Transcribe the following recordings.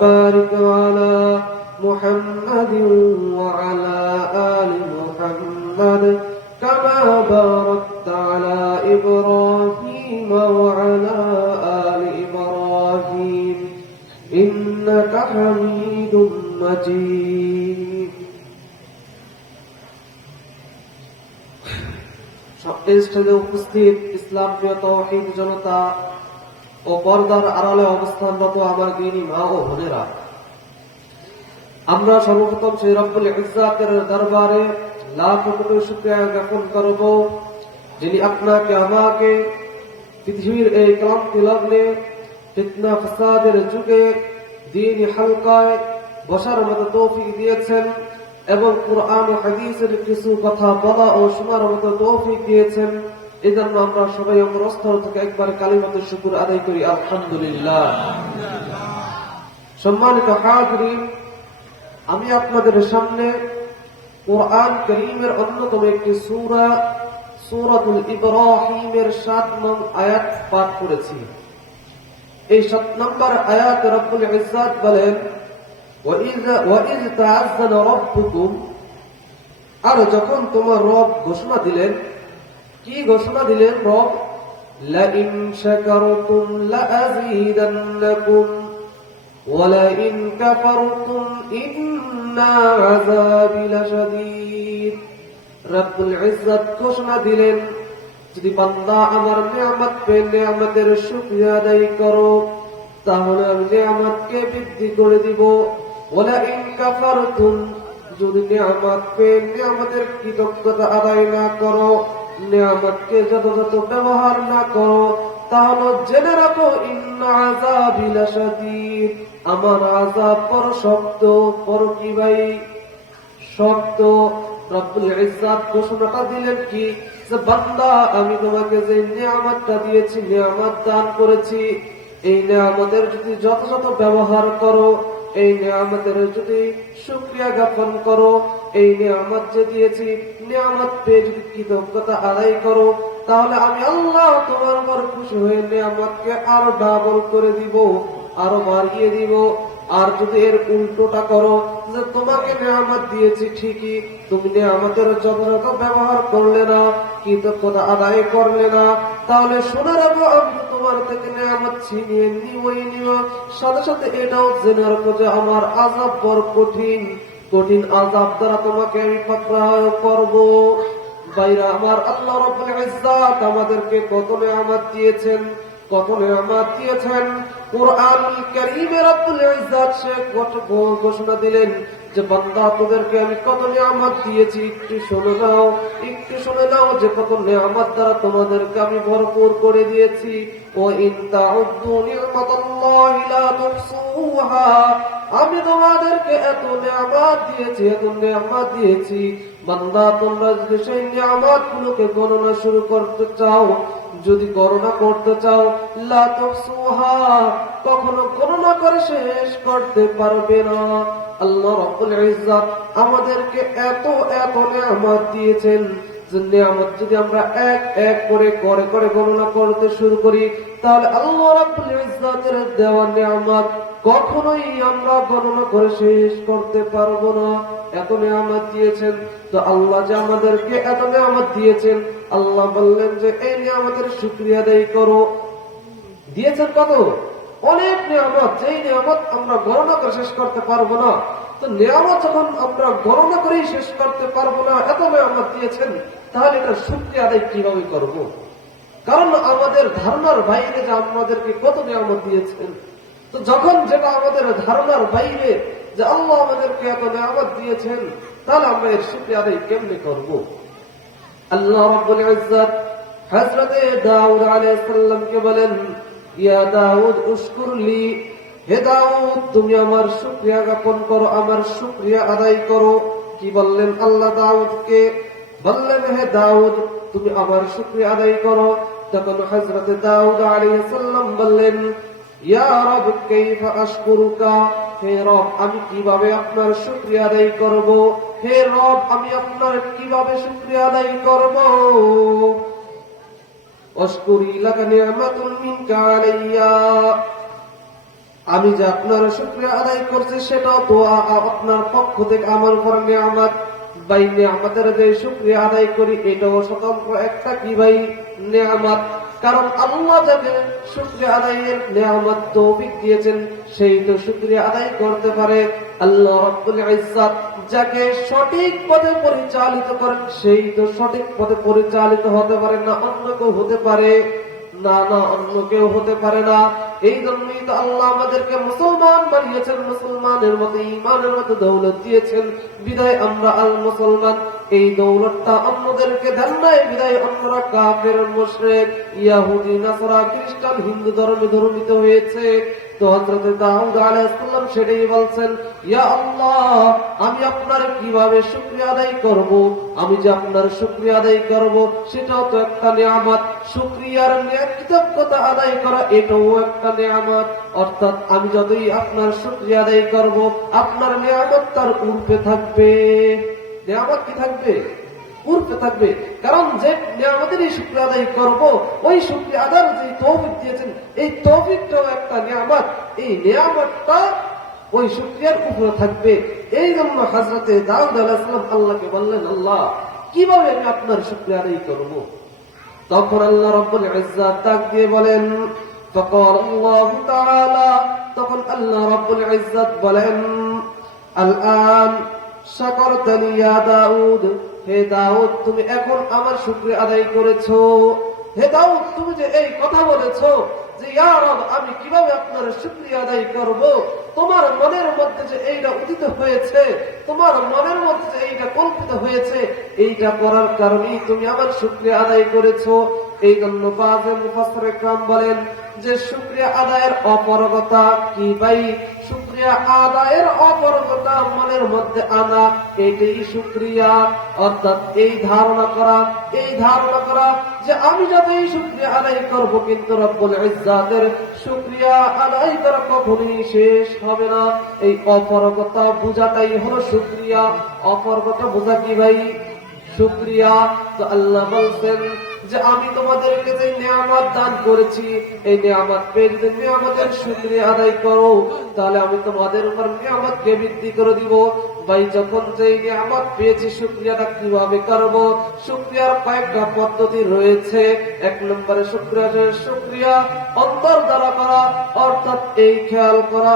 بارك على محمد وعلى آل محمد كما باركت على إبراهيم وعلى آل إبراهيم إنك حميد مجيد স্টেজে উপস্থিত ইসলাম প্রিয় তৌহিদ জনতা ও পর্দার আড়ালে অবস্থানরত আমার দিনী মা ও বোনেরা। আমরা সর্বপ্রথম সেই রব্বুল ইজ্জাতের দরবারে লাখ কোটি শুকরিয়া জ্ঞাপন করব, যিনি আপনাকে, আমাকে পৃথিবীর এই ক্লান্তি লগ্নে, ফিতনা ফসাদের যুগে দিন হালকায় বসার মতো তৌফিক দিয়েছেন এবং কোরআন হাদিসের কিছু কথা বলা ও শোনার মতো তৌফিক দিয়েছেন। এই জন্য আমরা সবাই আমার অস্থল থেকে একবার কালিমাতে শুকুর আদায় করি, আলহামদুলিল্লাহ। সম্মানিত হাজরি আমি আপনাদের সামনে কোরআন করিমের অন্যতম একটি সুরা, সুরাতুল ইব্রাহিমের সাত নং আয়াত পাঠ করেছি। এই সাত নম্বর আয়াত রব্বুল ইজাদ বলেন আর যখন তোমার রব ঘোষণা দিলেন কি ঘোষণা দিলেন রব لَئِن شَكَرْتُمْ لَأَزِيدَنَّكُمْ وَلَئِن كَفَرْتُمْ إِنَّ عَذَابِي لَشَدِيدٌ রব্বুল ইজ্জত ঘোষণা দিলেন যদি বান্দা আমার নিয়ামত পেয়ে নিয়ামতের শুকরিয়া আদায় করো তাহলে আমি নিয়ামতকে বৃদ্ধি করে দিব ওলা ইন কাফারতুম যদি নিয়ামত পেয়ে নিয়ামতের কৃতজ্ঞতা আদায় না করো নিয়ামতকে যথাযথ ব্যবহার না করো, তাহলে জেনে রাখো আমার আযাব পর শক্ত, পর কি ভাই? ইজ্জাত ঘোষণাটা দিলেন কি? বান্দা, আমি তোমাকে যে নিয়ামতটা দিয়েছি, নিয়ামত দান করেছি, এই নিয়ামতের যদি যথাযথ ব্যবহার করো এই নিয়ামতের যদি সুক্রিয়া জ্ঞাপন করো, এই নিয়ামত যে দিয়েছি, নিয়ামত পেয়ে যদি কৃতজ্ঞতা আদায় করো, তাহলে আমি আল্লাহ তোমার উপর খুশি হয়ে নিয়ামতকে আরও ডাবল করে দিব, আরও বাড়িয়ে দিব। আর যদি এর উল্টোটা করো, যে তোমাকে নিয়ামত দিয়েছি ঠিকই, তুমি নিয়ামতের যথাযথ ব্যবহার করলে না, কৃতজ্ঞতা আদায় করলে না, তাহলে শোনা রাখো আমি তোমার থেকে নিয়ামত ছিনিয়ে নিব। সাথে সাথে এটাও জেনে রাখো যে আমার আজাব বড় কঠিন। কঠিন আজাব দ্বারা তোমাকে আমি পাকড়াও করব। বাইরা আমার আল্লাহ রব্বুল আমাদেরকে কত নিয়ামত দিয়েছেন, কত নিয়ামত দিয়েছেন। কারীমে রব্বুল সে ঘোষণা দিলেন যে, বান্দা, তোদেরকে আমি কত নিয়ামত দিয়েছি, একটু শুনে নাও, একটু শুনে নাও যে কত নিয়ামত দ্বারা তোমাদেরকে আমি ভরপুর করে দিয়েছি। ও ইন তাউদ্দু নি'মাতাল্লাহি লা তুহসুহা আমি তোমাদেরকে এত নিয়ামত দিয়েছি, এত নিয়ামত দিয়েছি। বান্দা, তোমরা যদি সেই নিয়ামত গুলোকে গণনা শুরু করতে চাও, যদি গণনা করতে চাও, লা তুহসুহা, কখনো গণনা করে শেষ করতে পারবে না। আল্লাহ রাব্বুল ইজ্জাত আমাদেরকে এত এত নিয়ামত দিয়েছেন। নিয়ামত যদি আমরা এক এক করে করে করে গণনা করতে শুরু করি, তাহলে আল্লাহ রাব্বুল দেওয়া নিয়ামত কখনোই আমরা গণনা করে শেষ করতে পারব না। এত নিয়ামত দিয়েছেন, তো আল্লাহ যে আমাদেরকে এত নিয়ামত দিয়েছেন, আল্লাহ বললেন যে এই নিয়ামতের শুক্রিয়া আদায় করো। দিয়েছেন কত? অনেক নিয়ামত, যেই নিয়ামত আমরা গণনা করে শেষ করতে পারব না। তো নিয়ামত যখন আমরা গণনা করেই শেষ করতে পারব না, এত নিয়ামত দিয়েছেন। তাহলে এটা শুক্রিয়া আদায় কীভাবে করব। কারণ আমাদের ধারণার বাইরে যে আমাদেরকে কত নিয়ামত দিয়েছেন, তো যখন যেটা আমাদের ধারণার বাইরে যে আল্লাহ আমাদেরকে এত নিয়ামত দিয়েছেন, তাহলে আমরা এর শুক্রিয়া আদায় কেমনে করব। আল্লাহ রাব্বুল ইজ্জত দাউদ আলাইহিস বলেন, ইয়া দাউদ, উশকুরলি হে দাউদ, তুমি আমার শুক্রিয়া জ্ঞাপন করো, আমার শুক্রিয়া আদায় করো কি বললেন আল্লাহ দাউদকে বললেন, হে দাউদ, তুমি আমার শুক্রিয়া আদায় করো। তখন হজরত দাউদ আলাইহিস সালাম বললেন, ইয়া রব, কাইফা আশকুরুকা? হে রব, আমি কীভাবে আপনার শুকরিয়া আদায় করব? হে রব, আমি আপনার কীভাবে শুকরিয়া আদায় করব? অশকুরি লাকা নি'মাতুন মিনকা আলাইয়া। আমি যে আপনার শুকরিয়া আদায় করছি, সেটাও তো আপনার পক্ষ থেকে আমার উপর নিয়ামত। ভাই যে শুকরিয়া আদায় করি, এটাও স্বতন্ত্র একটা কি ভাই কারণ আল্লাহ যাকে শুক্রিয়া আদায়ের তৌফিক দিয়েছেন, সেই তো শুক্রিয়া আদায় করতে পারে। আল্লাহ যাকে সঠিক পথে পরিচালিত করেন, সেই তো সঠিক পথে পরিচালিত হতে পারে না, অন্য কেউ হতে পারে। না না, অন্য কেউ হতে পারে না। এই জন্যই তো আল্লাহ আমাদেরকে মুসলমান বানিয়েছেন, মুসলমানের মতো ইমানের মতো দৌলত দিয়েছেন। বিদায় আমরা আল মুসলমান এই দৌলতটা অন্যদেরকে দেন নাই, বিদায় অন্যরা কাফের, মুশরিক, ইয়াহুদি, নাসারা, খ্রিস্টান, হিন্দু ধর্মে ধর্মিত হয়েছে। আমি সেটাও তো একটা আদায় করা, এটাও একটা অর্থাৎ আমি যতই আপনার শুকরিয়া আদায় করব, আপনার নিয়ামত তার উর্পে থাকবে। নিয়ামত কি থাকবে উর্পে থাকবে কারণ যে নিয়ামতেরই শুক্রিয়া আদায় করবো ওই শুক্রিয়া আদার যে তৌফিক দিয়েছেন এই তৌফিকটাও একটা নিয়ামত এই নিয়ামতটা ওই শুক্রিয়ার উপরে থাকবে এই জন্য হাজরতে দাউদ আলাহিসাম আল্লাহকে বললেন আল্লাহ কিভাবে আমি আপনার শুক্রিয়া আদায় করবো তখন আল্লাহ রব্বুল ইজ্জাত ডাক দিয়ে বলেন فقال الله تعالى তখন আল্লাহ রব্বুল ইজ্জাত বলেন الآن দাউদ। হে দাউদ, তুমি এখন আমার শুকরিয়া আদায় করেছ। হে দাউদ, তুমি যে এই কথা বলেছ যে, ইয়া আমি কীভাবে আপনার শুকরিয়া আদায় করব? তোমার মনের মধ্যে যে এইটা উদিত হয়েছে, তোমার মনের মধ্যে যে এইটা কল্পিত হয়েছে, এইটা করার কারণেই তুমি আমার শুকরিয়া আদায় করেছ। এই জন্য বলেন যে শুকরিয়া আদায়ের অপরগতা কি ভাই? শুক্রিয়া আদায়ের অপরগতা মনের মধ্যে আনা, এটাই শুক্রিয়া। অর্থাৎ এই ধারণা করা, এই ধারণা করা যে আমি যাতে এই শুক্রিয়া আদায় করব, কিন্তু রব্বুল ইজ্জাতের শুক্রিয়া আদায় করা কখনোই শেষ হবে না। এই অপরগতা বোঝাটাই হলো শুক্রিয়া। অপরগতা বোঝা কি ভাই? শুক্রিয়া। তো আল্লাহ বলছেন যে আমি তোমাদেরকে যে নিয়ামত দান করেছি। এই নিয়ামত পেয়ে যদি নিয়ামতের শুক্রিয়া আদায় করো, তাহলে আমি তোমাদের উপর নিয়ামতকে বৃদ্ধি করে দিব। ভাই, যখন যে নিয়ামত পেয়েছি শুক্রিয়াটা কীভাবে করব? শুক্রিয়ার কয়েকটা পদ্ধতি রয়েছে। এক নম্বরে শুক্রিয়া শুক্রিয়া অন্তর দ্বারা করা, অর্থাৎ এই খেয়াল করা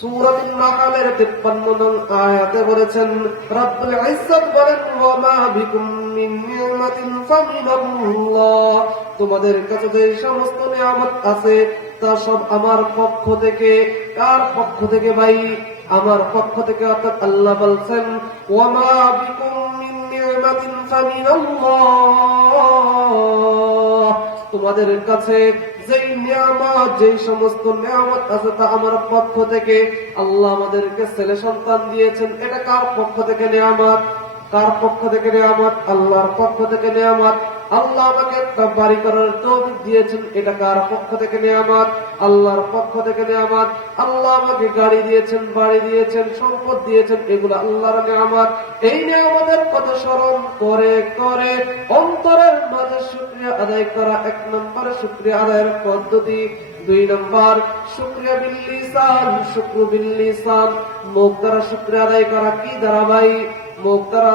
সূরাতুন নাহলের 53 নং আয়াতে বলেছেন, রব্বুল ইজ্জত বলেন তোমাদের কাছে যে সমস্ত নিয়ামত আছে, তা সব আমার পক্ষ থেকে, কার পক্ষ থেকে ভাই? আমার পক্ষ থেকে অর্থাৎ আল্লাহ বলছেন ওয়া মা তোমাদের কাছে যেই নিয়ামত, যেই সমস্ত নিয়ামত আছে তা আমার পক্ষ থেকে আল্লাহ আমাদেরকে ছেলে সন্তান দিয়েছেন, এটা কার পক্ষ থেকে নিয়ামত? কার পক্ষ থেকে নিয়ামত? আল্লাহর পক্ষ থেকে নিয়ামত। আল্লাহ আমাকে বাড়ি করার তৌফিক দিয়েছেন। এটা কার পক্ষ থেকে আল্লাহর পক্ষ থেকে আল্লাহ আমাকে গাড়ি দিয়েছেন, বাড়ি দিয়েছেন, সম্পদ দিয়েছেন, এগুলো আল্লাহর এই স্মরণ করে করে অন্তরের মাঝে শুক্রিয়া আদায় করা এক নম্বরে শুক্রিয়া আদায়ের পদ্ধতি। দুই নম্বর, শুক্রিয়া বিল্লিসান শুক্র বিল্লিসান মুখ দ্বারা শুক্রিয়া আদায় করা কি ভাই মুখ দ্বারা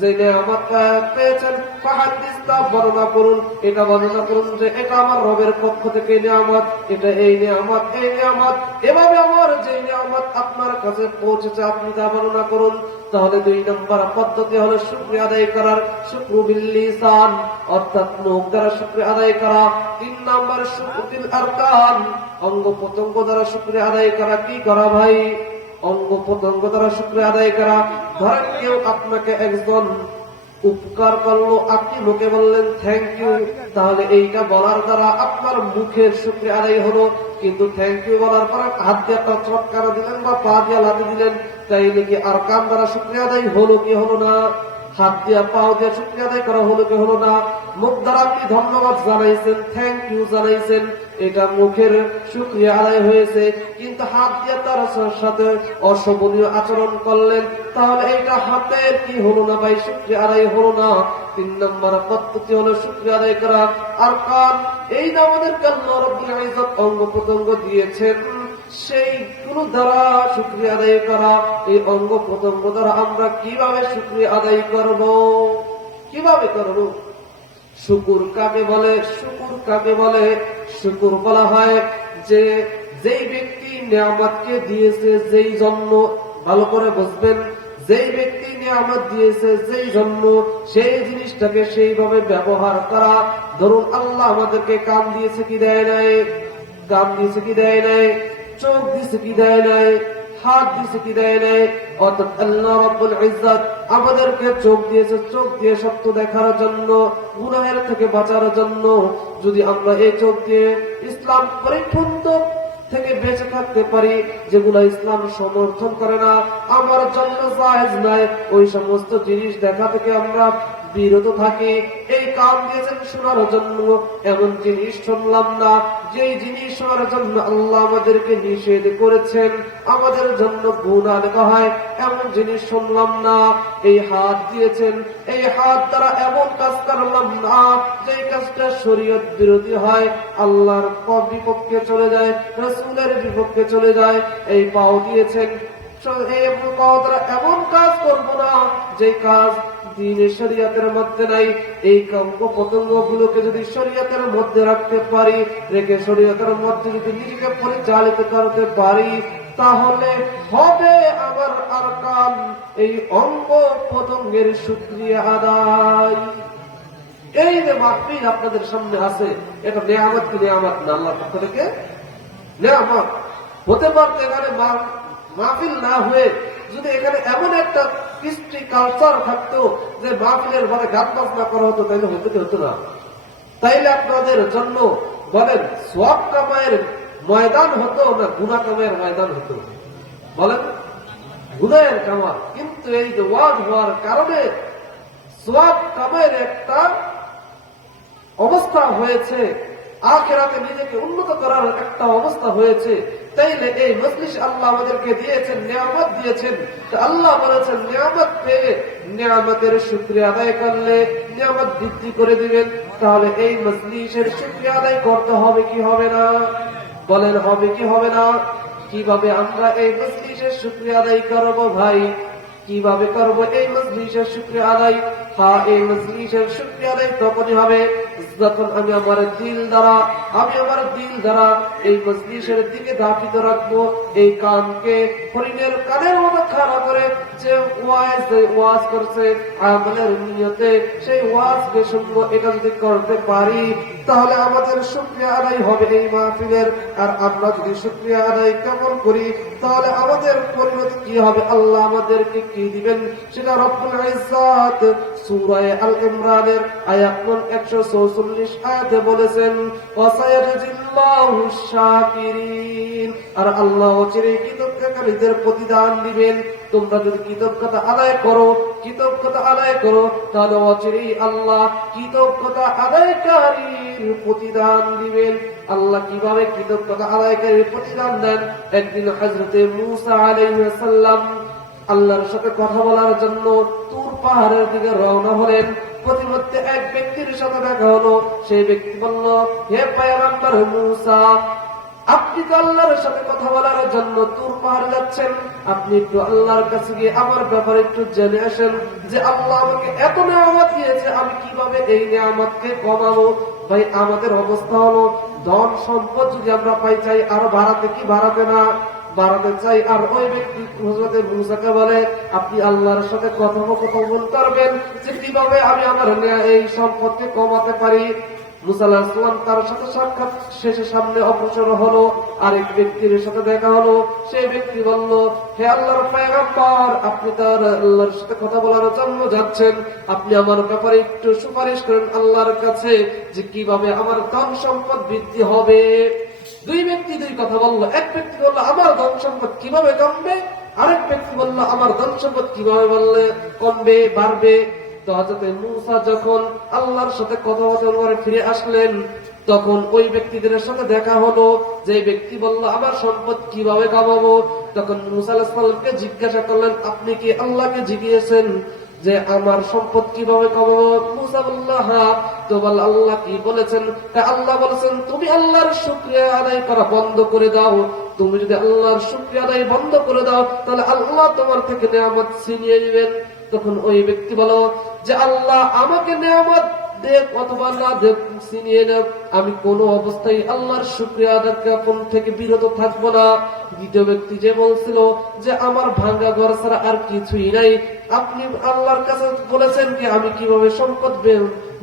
যে নিয়ামত পেয়েছেন। ফাহাদিস বর্ণনা করুন, এটা বর্ণনা করুন যে এটা আমার রবের পক্ষ থেকে নিয়ামত, এটা এই নিয়ামত এই নিয়ামত। এভাবে আমার যে নিয়ামত আপনার কাছে পৌঁছেছে, আপনি তা বর্ণনা করুন। তাহলে দুই নম্বর পদ্ধতি হলো শুক্রিয়া আদায় করার, শুক্র বিল্লিসান, অর্থাৎ মুখ দ্বারা শুক্রিয়া আদায় করা। তিন নম্বর শুক্রিল আরকান, অঙ্গ প্রত্যঙ্গ দ্বারা শুক্রিয়া আদায় করা। কি করা ভাই? অঙ্গ প্রত্যঙ্গ দ্বারা শুক্রিয়া আদায় করা। ধরেন কেউ আপনাকে একজন উপকার করল, আপনি মুখে বললেন থ্যাংক ইউ তাহলে এইটা বলার দ্বারা আপনার মুখের শুক্রিয়া আদায় হলো। কিন্তু থ্যাংক ইউ বলার পর হাত দিয়ে একটা চটকারা দিলেন বা পা দিয়ে লাঠি দিলেন, তাইলে কি আর কান দ্বারা শুক্রিয়া আদায় হলো কি হলো না? হাত দিয়া, পাও দিয়ে শুক্রিয়া আদায় করা হলো কি হলো না? মুখ দ্বারা আপনি ধন্যবাদ জানাইছেন থ্যাংক ইউ জানাইছেন। এটা মুখের শুক্রিয়া আদায় হয়েছে। কিন্তু হাত দিয়ে তার সাথে অশোভনীয় আচরণ করলেন। তাহলে এটা হাতের কি হলো না ভাই? শুক্রিয়া আদায় হলো না। তিন নম্বর পদ্ধতি হলো শুক্রিয়া আদায় করা। আর কান, এই না আল্লাহ রাব্বুল অঙ্গ প্রত্যঙ্গ দিয়েছেন, সেই গুলো দ্বারা শুক্রিয়া আদায় করা। এই অঙ্গ প্রত্যঙ্গ দ্বারা আমরা কীভাবে শুক্রিয়া আদায় করব? কীভাবে করব? শুকুর কাকে বলে? শুকুর কাকে বলে? শুকুর বলা হয় যে, যেই ব্যক্তি নিয়ামতকে দিয়েছে যেই জন্য, ভালো করে বুঝবেন, যেই ব্যক্তি নিয়ামত দিয়েছে যেই জন্য, সেই জিনিসটাকে সেইভাবে ব্যবহার করা, ধরুন আল্লাহ আমাদেরকে কান দিয়েছে কি দেয় নাই? কান দিয়েছে কি দেয় নাই? চোখ দিয়েছে কি দেয় নাই? হাত দিছে কি দেয় অর্থাৎ আল্লাহ রব্বুল ইজ্জত আমাদেরকে চোখ দিয়েছে, চোখ দিয়ে সত্য দেখার জন্য, গুনাহের থেকে বাঁচার জন্য। যদি আমরা এই চোখ দিয়ে ইসলাম পরিপূর্ণ থেকে বেঁচে থাকতে পারি, যেগুলো ইসলাম সমর্থন করে না, আমার জন্য জায়েজ নাই, ওই সমস্ত জিনিস দেখা থেকে আমরা বিরত থাকি। এই কাম দিয়েছেন শোনার জন্য, এমন জিনিস শুনলাম না। যেই জিনিস শোনার জন্য আল্লাহ আমাদেরকে নিষেধ করেছেন, আমাদের জন্য গুণা লেখা হয়, এমন জিনিস শুনলাম না। এই হাত দিয়েছেন, এই হাত দ্বারা এমন কাজ করলাম না যে কাজটা শরীয়ত বিরোধী হয়, আল্লাহর বিপক্ষে চলে যায়, রসুলের বিপক্ষে চলে যায়, এই পাও দিয়েছেন এমন কাজ করব না, যে কাজ দিনের শরীয়তের মধ্যে নাই। এই কম্প পতঙ্গ গুলোকে যদি শরীয়তের মধ্যে রাখতে পারি, রেখে শরীয়তের মধ্যে যদি নিজেকে পরিচালিত করতে পারি, তাহলে হবে আমার আর কান এই অঙ্গ পতঙ্গের শুক্রিয়া আদায়। এই যে মাহফিল আপনাদের সামনে আছে, এটা নেয়ামত কি নেয়ামত না আল্লাহ পক্ষ থেকে? নেয়ামত। হতে পারতে এখানে মাহফিল না হয়ে যদি এখানে এমন একটা কৃষ্টি কালচার থাকতো যে মাহফিলের ঘরে গান বাজনা করা হতো তাইলে হতে হতো না? তাইলে আপনাদের জন্য বলেন সব কামায়ের ময়দান হতো না গুনা কামায়ের ময়দান হতো? বলেন গুনায়ের কামার কিন্তু এই যে ওয়াজ হওয়ার কারণে সোয়াব কামায়ের একটা অবস্থা হয়েছে, আখেরাতে নিজেকে উন্নত করার একটা অবস্থা হয়েছে। তাইলে এই মজলিস আল্লাহ আমাদেরকে দিয়েছেন, নিয়ামত দিয়েছেন। তো আল্লাহ বলেছেন, নিয়ামত পেয়ে নিয়ামতের শুক্রিয়া আদায় করলে নিয়ামত বৃদ্ধি করে দিবেন। তাহলে এই মজলিসের শুক্রিয়া আদায় করতে হবে কি হবে না? বলেন, হবে কি হবে না? কীভাবে আমরা এই মজলিসের শুক্রিয়া আদায় করব ভাই? কীভাবে করব এই মজলিসের শুক্রিয়া আদায়? হ্যাঁ এই মজলিসের শুক্রিয়া আদায় তখনই হবে যখন আমি আমার দিল দ্বারা, আমি আমার দিল দ্বারা এই মজলিশের দিকে ধাপিত রাখব, এই কানকে হরিণের কানের মতো খারাপ করে যে ওয়াজ ওয়াজ করছে আমাদের নিয়তে সেই ওয়াজ ওয়াজকে শুনব একান্তিক করতে পারি। তাহলে আমাদের সুক্রিয়া আদায় হবে এই মাহফিলের। আর আমরা যদি সুক্রিয়া আদায় কেমন করি, তাহলে আমাদের পরিণত কি হবে? আল্লাহ আমাদেরকে কি দিবেন? সেটা রব্বুল আল ইমরানের আয়াত 164 আর আল্লাহ চিরে কৃতজ্ঞকারীদের প্রতিদান দিবেন। তোমরা যদি কৃতজ্ঞতা আদায় করো, কৃতজ্ঞতা আদায় করো, তাহলে অচিরেই আল্লাহ কৃতজ্ঞতা আদায়কারীর প্রতিদান দিবেন। আল্লাহ কীভাবে কৃতজ্ঞতা আদায়কারীর প্রতিদান দেন? একদিন মুসা আলাইসাল্লাম আল্লাহর সাথে কথা বলার জন্য তুর পাহাড়ের দিকে রওনা হলেন। প্রতিমধ্যে এক ব্যক্তির সাথে দেখা হলো। সেই ব্যক্তি বলল, হে পায়ারাম্বার মুসা, আপনি তো আল্লাহর সাথে কথা বলার জন্য তুর পাহাড় যাচ্ছেন। আপনি একটু আল্লাহর কাছে গিয়ে আমার ব্যাপারে একটু জেনে আসেন যে আল্লাহ আমাকে এত নেয়ামত দিয়েছে, আমি কীভাবে এই নেয়ামতকে কমাবো? ভাই, আমাদের অবস্থা হলো ধন সম্পদ যদি আমরা পাই, চাই আরও বাড়াতে কি বাড়াতে না? বাড়াতে চাই। আর ওই ব্যক্তি হজরতে মুসাকে বলে, আপনি আল্লাহর সাথে কথোপকথন করবেন যে কীভাবে আমি আমার এই সম্পদকে কমাতে পারি? তার সাথে সাক্ষাৎ শেষে সামনে অগ্রসর হলো। আরেক ব্যক্তির সাথে দেখা হলো। সেই ব্যক্তি বলল, হে আল্লাহর পেগাম্বার আপনি তার আল্লাহর সাথে কথা বলার জন্য যাচ্ছেন। আপনি আমার ব্যাপারে একটু সুপারিশ করেন আল্লাহর কাছে যে কীভাবে আমার ধন সম্পদ বৃদ্ধি হবে। দুই ব্যক্তি দুই কথা বলল, এক ব্যক্তি বলল, আমার ধন সম্পদ কীভাবে কমবে? আরেক ব্যক্তি বলল, আমার ধন সম্পদ কীভাবে বললে কমবে, বাড়বে? তো হজরতে মুসা যখন আল্লাহর সাথে কথাবার্তা করে ফিরে আসলেন, তখন ওই ব্যক্তিদের সাথে দেখা হলো যে ব্যক্তি বলল, আমার সম্পদ কীভাবে কামাবো? তখন মুসা আলাহিসাল্লামকে জিজ্ঞাসা করলেন, আপনি কি আল্লাহকে জিজ্ঞেসেন যে আমার সম্পদ কীভাবে আল্লাহ কি বলেছেন? আল্লাহ বলেছেন, তুমি আল্লাহর শুক্রিয়া আদায় করা বন্ধ করে দাও। তুমি যদি আল্লাহর শুক্রিয়া আদায় বন্ধ করে দাও, তাহলে আল্লাহ তোমার থেকে নিয়ামত ছিনিয়ে নেবেন। তখন ওই ব্যক্তি বলো যে আল্লাহ আমাকে নিয়ামত আমি কোন অবস্থায় আল্লাহর শুক্রিয়া আদায় জ্ঞাপন থেকে বিরত থাকব না। দ্বিতীয় ব্যক্তি যে বলছিল যে আমার ভাঙ্গা ঘর ছাড়া আর কিছুই নাই, আপনি আল্লাহর কাছে বলেছেন কি আমি কীভাবে সম্পদ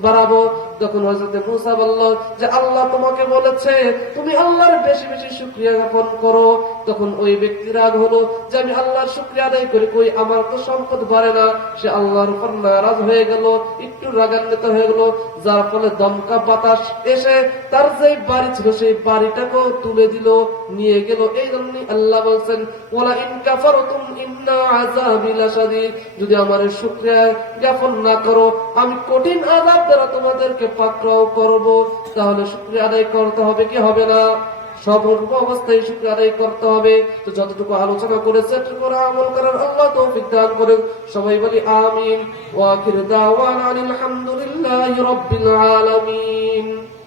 বাড়াবো। তখন হজরতে মুসা বলল যে, আল্লাহ তোমাকে বলেছে, তুমি আল্লাহর বেশি বেশি শুক্রিয়া জ্ঞাপন করো। তখন ওই ব্যক্তি রাগ হলো যে, আমি আল্লাহর শুক্রিয়া আদায় করি, কই আমার তো সম্পদ বাড়ে না। সে আল্লাহর উপর নারাজ হয়ে গেল, একটু রাগান্বিত হয়ে গেল, যার ফলে দমকা বাতাস এসে তার যে বাড়ি ছিল, সেই বাড়িটাকেও তুলে দিল, নিয়ে গেল। এই জন্যই আল্লাহ বলছেন ওলা ইন কাফারতুম ইন্না আযাবি লাশাদীদ। যদি আমার শুকরিয়া জ্ঞাপন না করো, আমি কঠিন আযাব দ্বারা তোমাদেরকে পাকড়াও করব, তাহলে শুক্রিয়া আদায় করতে হবে কি হবে না? সর্ব অবস্থায় শুক্র আদায় করতে হবে। তো যতটুকু আলোচনা করেছে আমল করার আল্লাহ তৌফিক দান করে সবাই বলি আমিন। ওয়াকির দাওয়ান